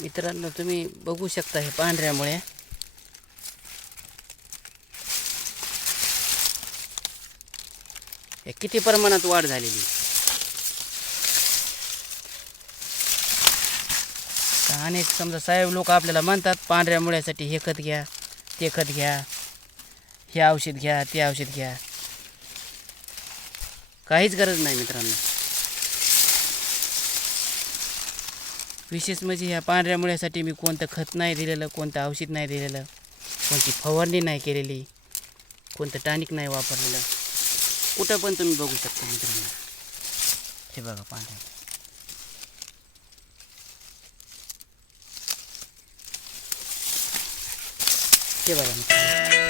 मित्रांनो तुम्ही बघू शकता हे पांढऱ्यामुळे. हे किती प्रमाणात वाढ झालेली? अनेक समजा साहेब लोक आपल्याला म्हणतात पांढऱ्या मुळ्यासाठी हे खत घ्या ते खत घ्या हे औषध घ्या ते औषध घ्या. काहीच गरज नाही मित्रांनो. विशेष म्हणजे ह्या पांढऱ्या मुळ्यासाठी मी कोणतं खत नाही दिलेलं कोणतं औषध नाही दिलेलं कोणती फवारणी नाही केलेली कोणतं टॉनिक नाही वापरलेलं. कुठं पण तुम्ही बघू शकता मित्रांनो. हे बघा पांढऱ्या. हे बघा मित्रांनो.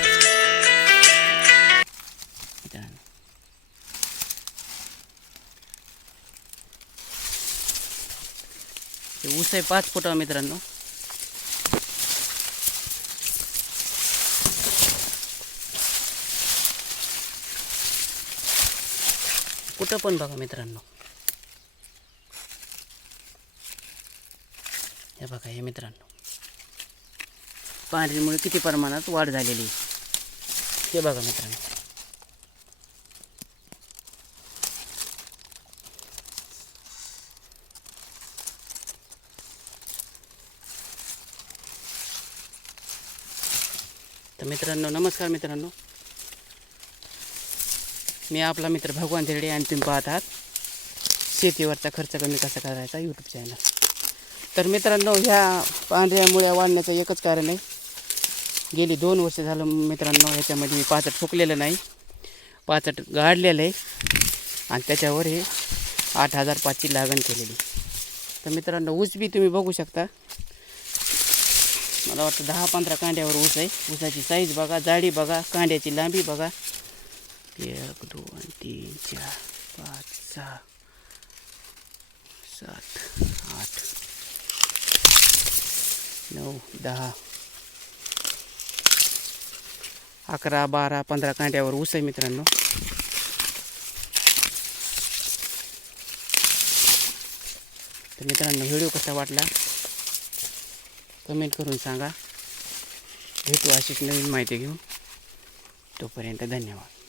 हे ऊस आहे पाच फुटा मित्रांनो. कुठं पण बघा मित्रांनो. हे बघा हे मित्रांनो. पाण्यामुळे किती प्रमाणात वाढ झालेली आहे. हे बघा मित्रांनो. तर मित्रांनो नमस्कार मित्रांनो. मी आपला मित्र भगवान धिरडे आणि तुम्ही पाहत आहात शेतीवरचा खर्च कमी कसा करायचा यूट्यूब चॅनल तर मित्रांनो ह्या पांढऱ्यामुळे वाढण्याचं एकच कारण आहे. गेली दोन वर्ष झालं मित्रांनो ह्याच्यामध्ये मी पाचट फुकलेलं नाही. पाचट गाडलेलं आहे. आणि त्याच्यावर हे आठ हजार पाचची लागण केलेली. तर मित्रांनो ऊस बी तुम्ही बघू शकता. मला वाटतं दहा पंधरा कांड्यावर ऊस आहे. ऊसाची साईज बघा जाडी बघा कांड्याची लांबी बघा. एक दोन तीन चार पाच सहा सात आठ नऊ दहा अकरा बारा पंधरा कांड्यावर ऊस आहे मित्रांनो. तर मित्रांनो व्हिडिओ कसा वाटला? कमेंट करून सांगा. भेटू अशीच नवीन माहिती घेऊन. तोपर्यंत धन्यवाद.